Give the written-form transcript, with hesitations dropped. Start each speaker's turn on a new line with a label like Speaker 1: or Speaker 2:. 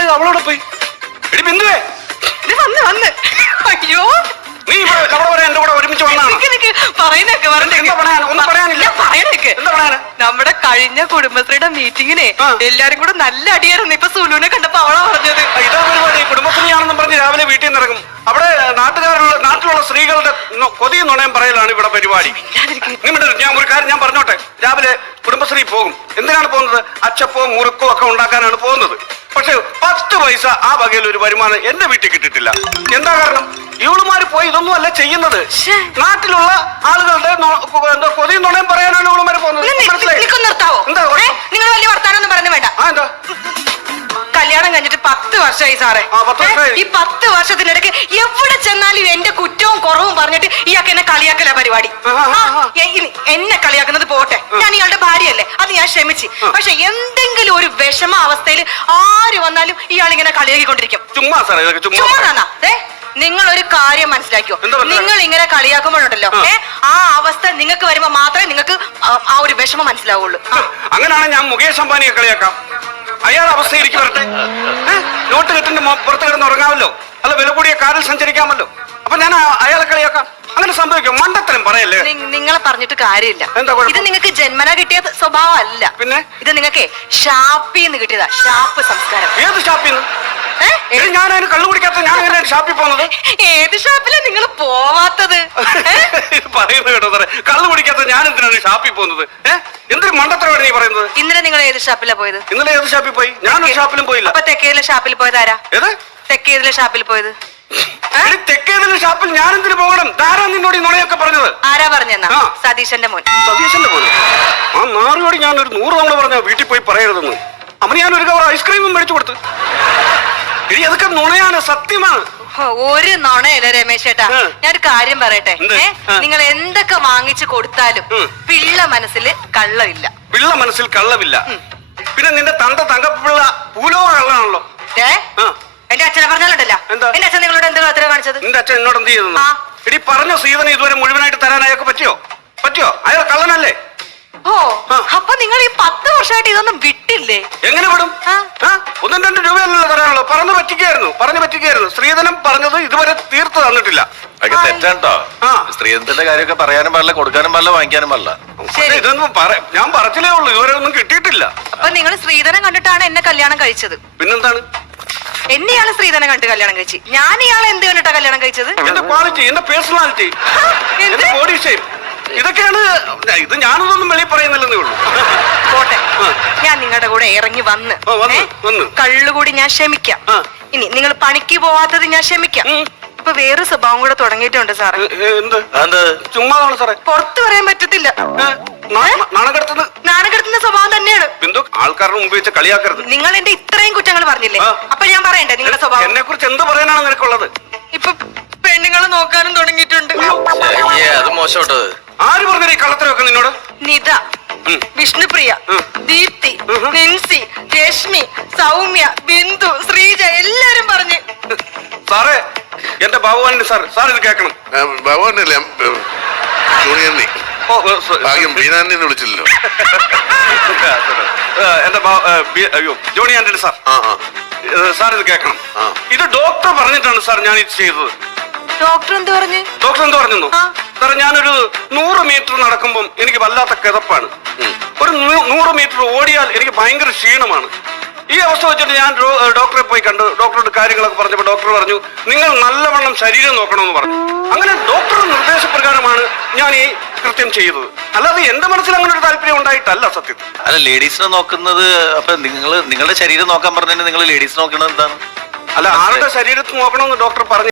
Speaker 1: അവളോടെ പോയി. എടി ബിന്ദുവേ,
Speaker 2: വന്ന് അയ്യോ
Speaker 1: നീ അവിടെ വരെ എന്റെ കൂടെ ഒരുമിച്ച് വന്നാണ്.
Speaker 2: നമ്മുടെ കഴിഞ്ഞ കുടുംബശ്രീയുടെ മീറ്റിങ്ങിനെ എല്ലാരും കൂടെ നല്ല അടിയായിരുന്നു. ഇപ്പൊ സുലുവിനെ കണ്ടപ്പോ അവളാ പറഞ്ഞത്
Speaker 1: ഇതാ പരിപാടി. കുടുംബശ്രീയാണെന്ന് പറഞ്ഞ് രാവിലെ വീട്ടിൽ നിന്ന് ഇറങ്ങും. അവിടെ നാട്ടിലുള്ള സ്ത്രീകളുടെ കൊതിയും നുണയും പറയലാണ് ഇവിടെ പരിപാടി. ഞാൻ ഒരു കാര്യം ഞാൻ പറഞ്ഞോട്ടെ. രാവിലെ കുടുംബശ്രീ പോകും. എന്തിനാണ് പോകുന്നത്? അച്ചപ്പവും മുറുക്കവും ഒക്കെ ഉണ്ടാക്കാനാണ് പോകുന്നത്. പക്ഷെ 10 പൈസ ആ വകയിൽ ഒരു വരുമാനം എന്റെ വീട്ടിൽ കിട്ടിയിട്ടില്ല. എന്താ കാരണം? ഇവളുമാര് പോയി ഇതൊന്നും അല്ല ചെയ്യുന്നത്. നാട്ടിലുള്ള ആളുകളുടെ കൊതിയും നുണയും പറയാനാണ് ഇവളുമാര് പോകുന്നത്.
Speaker 2: നിർത്താവോ? നിങ്ങൾ വലിയ വർത്താനം പറഞ്ഞു വേണ്ട. കല്യാണം കഴിഞ്ഞിട്ട് 10 വർഷമായി സാറേ. ഈ 10 വർഷത്തിനിടയ്ക്ക് എവിടെ ചെന്നാലും എന്റെ കുറ്റവും കുറവും പറഞ്ഞിട്ട് ഇയാൾക്ക് എന്നെ കളിയാക്കല പരിപാടി. എന്നെ കളിയാക്കുന്നത് പോട്ടെ, ഞാൻ ഇയാളുടെ ഭാര്യയല്ലേ, അത് ഞാൻ ക്ഷമിച്ച്. പക്ഷെ എന്തെങ്കിലും ഒരു വിഷമ അവസ്ഥയിൽ ആര് വന്നാലും ഇയാൾ ഇങ്ങനെ കളിയാക്കിക്കൊണ്ടിരിക്കും. ചുമ്മാ നിങ്ങൾ ഒരു കാര്യം മനസ്സിലാക്കിയോ, നിങ്ങൾ ഇങ്ങനെ കളിയാക്കുമ്പോഴുണ്ടല്ലോ ആ അവസ്ഥ നിങ്ങൾക്ക് വരുമ്പോ മാത്രമേ നിങ്ങൾക്ക് ആ ഒരു വിഷമം മനസ്സിലാവുള്ളൂ.
Speaker 1: അങ്ങനെയാണ് ഞാൻ മുകേഷ് അംബാനിയെ കളിയാക്കാം. അയാളുടെ അവസ്ഥ എനിക്ക് വരട്ടെ. നോട്ട് കെട്ടിന്റെ പുറത്ത് കിടന്ന് ഉറങ്ങാമല്ലോ, അല്ല വില കൂടിയ കാറിൽ സഞ്ചരിക്കാമല്ലോ. അപ്പൊ ഞാൻ അയാളെ കളിയാക്കാം. അങ്ങനെ സംഭവിക്കും. മണ്ടത്തരം പറയല്ലേ.
Speaker 2: നിങ്ങളെ പറഞ്ഞിട്ട് കാര്യമില്ല. ഇത് നിങ്ങൾക്ക് ജന്മന കിട്ടിയ സ്വഭാവം അല്ല.
Speaker 1: പിന്നെ
Speaker 2: ഇത് നിങ്ങൾക്ക് ഷാപ്പിന്ന് കിട്ടിയതാ. ഷാപ്പ് സംസ്കാരം.
Speaker 1: ഏത് ഷാപ്പിന്ന്? ഞാൻ അതിന് കള്ളു കുടിക്കാത്ത ഞാൻ എങ്ങനെയാണ് ഷാപ്പിൽ പോകുന്നത്?
Speaker 2: ഏത് ഷാപ്പിലാ നിങ്ങൾ പോവാത്തത്?
Speaker 1: പറയുന്നത് കേട്ടോ സാറേ, കള്ളു കുടിക്കാത്ത ഞാൻ എന്തിനാണ് ഷാപ്പിൽ പോകുന്നത്? എന്തൊരു മണ്ടത്തരമാണ് നീ പറയുന്നത്?
Speaker 2: ഇന്നലെ നിങ്ങൾ ഏത് ഷാപ്പിലാ പോയത്?
Speaker 1: ഇന്നലെ ഏത് ഷാപ്പിൽ പോയി? ഞാനൊരു ഷാപ്പിലും പോയില്ല.
Speaker 2: അപ്പൊ തെക്കേതിലെ ഷാപ്പിൽ പോയത് ആരാ?
Speaker 1: ഏത്
Speaker 2: തെക്കേതിലെ ഷാപ്പിൽ പോയത്?
Speaker 1: തെക്കേതിലെ ഷാപ്പിൽ ഞാൻ എന്തിനു പോകണം? ധാരാ നിന്നോട് നുണയൊക്കെ പറഞ്ഞത്?
Speaker 2: ആരാ പറഞ്ഞെന്നാ? സതീശന്റെ മോൻ.
Speaker 1: സതീശന്റെ മോൻ? ആ നാറിയോട് ഞാൻ ഒരു 100 തവണ പറഞ്ഞ വീട്ടിൽ പോയി പറയരുതെന്ന്. അവന് ഞാൻ ഒരു കവർ ഐസ്ക്രീമും മേടിച്ചു കൊടുത്തു. എടി അതൊക്കെ നുണയാണ്, സത്യമാണ്.
Speaker 2: ഒരു നുണയല്ല രമേശ് ചേട്ടാ. ഞാനൊരു കാര്യം പറയട്ടെ. നിങ്ങൾ എന്തൊക്കെ വാങ്ങിച്ചു കൊടുത്താലും പിള്ള മനസ്സിൽ കള്ളമില്ല.
Speaker 1: പിള്ള മനസ്സിൽ കള്ളമില്ല. പിന്നെ നിന്റെ തങ്കപ്പിള്ള പൂലോക കള്ളാണല്ലോ.
Speaker 2: എന്റെ അച്ഛനെ പറഞ്ഞാലുണ്ടല്ലോ. എന്റെ അച്ഛൻ നിങ്ങളോട് എന്തെങ്കിലും അത്ര കാണിച്ചത്?
Speaker 1: നിന്റെ അച്ഛൻ എന്നോട് എന്ത് ചെയ്തു? എടി പറഞ്ഞ സീതനെ ഇതുവരെ മുഴുവനായിട്ട് തരാൻ അയാൾക്ക് പറ്റിയോ? അയാൾ കള്ളനല്ലേ?
Speaker 2: ഓ, അപ്പൊ നിങ്ങൾ ഈ 10 വർഷമായിട്ട് ഇതൊന്നും വിട്ടില്ലേ?
Speaker 1: എങ്ങനെ വിടും? 1-2 രൂപയല്ലല്ലോ തരാനുള്ളൂ. പറഞ്ഞു പറ്റിക്കായിരുന്നു. സ്ത്രീധനം പറഞ്ഞത് ഇതുവരെ തീർത്ത് തന്നിട്ടില്ല.
Speaker 3: തെറ്റാട്ടോ. സ്ത്രീധനത്തിന്റെ കാര്യമൊക്കെ പറയാനും പാടില്ല, കൊടുക്കാനും പാടില്ല, വാങ്ങിക്കാനും പാടില്ല.
Speaker 1: ഇതൊന്നും ഞാൻ പറച്ചിലേ ഉള്ളൂ, ഇതുവരെ ഒന്നും കിട്ടിയിട്ടില്ല.
Speaker 2: അപ്പൊ നിങ്ങൾ സ്ത്രീധനം കണ്ടിട്ടാണ് എന്നെ കല്യാണം കഴിച്ചത്?
Speaker 1: പിന്നെന്താണ്?
Speaker 2: എന്നെ ഇയാള് സ്ത്രീധനം കണ്ടിട്ട് കല്യാണം കഴിച്ചു. ഞാൻ ഇയാളെ എന്ത് കണ്ടിട്ടാ കല്യാണം കഴിച്ചത്?
Speaker 1: എന്റെ ക്വാളിറ്റി, എന്റെ പേഴ്സണാലിറ്റി, എന്റെ ബോഡി ഷേപ്പ്, ഇതൊക്കെയാണ്. ഇത് ഞാനൊന്നും വെളിയിൽ പറയുന്നില്ലെന്നേ ഉള്ളൂ.
Speaker 2: പോട്ടെ, ഞാൻ നിങ്ങളുടെ കൂടെ ഇറങ്ങി വന്ന് കള്ളുകൂടി ഞാൻ ക്ഷമിക്കാം. ഇനി നിങ്ങൾ പണിക്ക് പോവാത്തത് ഞാൻ ക്ഷമിക്കാം. ഇപ്പൊ വേറെ സ്വഭാവം കൂടെ തുടങ്ങിയിട്ടുണ്ട് സാറേ.
Speaker 1: ചുമ്മാതാണ് സാറേ,
Speaker 2: പുറത്തു പറയാൻ പറ്റത്തില്ല. നാണകെടുത്തുന്ന സ്വഭാവം തന്നെയാണ്.
Speaker 1: ആൾക്കാരുടെ മുമ്പ് വെച്ച് കളിയാക്കരുത്.
Speaker 2: നിങ്ങൾ എന്റെ ഇത്രയും കുറ്റങ്ങൾ പറഞ്ഞില്ലേ, അപ്പൊ ഞാൻ പറയണ്ടേ നിങ്ങളുടെ സ്വഭാവം?
Speaker 1: എന്നെ കുറിച്ച് എന്ത് പറയാനാണ് നിനക്കുള്ളത്?
Speaker 2: ഇപ്പൊ പെണ്ണുങ്ങളെ നോക്കാനും തുടങ്ങിയിട്ടുണ്ട്.
Speaker 3: അത് മോശമാട്ടോ.
Speaker 1: ആര് പറഞ്ഞ ഈ കള്ളത്തരമൊക്കെ നിന്നോട്?
Speaker 2: നിത, വിഷ്ണുപ്രിയ, ദീപ്തി, നിൻസി, രശ്മി, സൗമ്യ, ബിന്ദു, ശ്രീജ എല്ലാരും പറഞ്ഞ്.
Speaker 1: സാറേ, എന്റെ ഭഗവാൻ സാർ ഇത് കേൾക്കണം.
Speaker 4: ഭഗവാനല്ലേ ജൂനിയറിനെ വിളിച്ചില്ലല്ലോ.
Speaker 1: എന്റെ അയ്യോ ജോണി ആന്റണി സാർ, സാർ ഇത് കേൾക്കണം. ഇത് ഡോക്ടർ പറഞ്ഞിട്ടാണ് സാർ ഞാൻ ഇത് ചെയ്തത്.
Speaker 2: ഡോക്ടർ എന്ത് പറഞ്ഞു?
Speaker 1: സാറേ, ഞാനൊരു 100 മീറ്റർ നടക്കുമ്പോൾ എനിക്ക് വല്ലാത്ത കിതപ്പാണ്. ഒരു 100 മീറ്റർ ഓടിയാൽ എനിക്ക് ഭയങ്കര ക്ഷീണമാണ്. ഈ അവസ്ഥ വെച്ചിട്ട് ഞാൻ ഡോക്ടറെ പോയി കണ്ടു. ഡോക്ടറുടെ കാര്യങ്ങളൊക്കെ പറഞ്ഞപ്പോൾ ഡോക്ടർ പറഞ്ഞു, നിങ്ങൾ നല്ലവണ്ണം ശരീരം നോക്കണമെന്ന് പറഞ്ഞു. അങ്ങനെ ഡോക്ടറുടെ നിർദ്ദേശപ്രകാരമാണ് ഞാൻ ഈ കൃത്യം ചെയ്തത്. അല്ലാതെ എന്റെ മനസ്സിൽ അങ്ങനെ ഒരു താല്പര്യം ഉണ്ടായിട്ടല്ല സത്യത്തിൽ.
Speaker 3: അല്ല, ലേഡീസിനെ നോക്കുന്നത് അപ്പൊ നിങ്ങളുടെ ശരീരം നോക്കാൻ പറഞ്ഞാൽ നിങ്ങൾ ലേഡീസ് നോക്കണത് എന്താണ്?
Speaker 1: അല്ല, ആരുടെ ശരീരത്തിൽ നോക്കണമെന്ന് ഡോക്ടർ പറഞ്ഞു.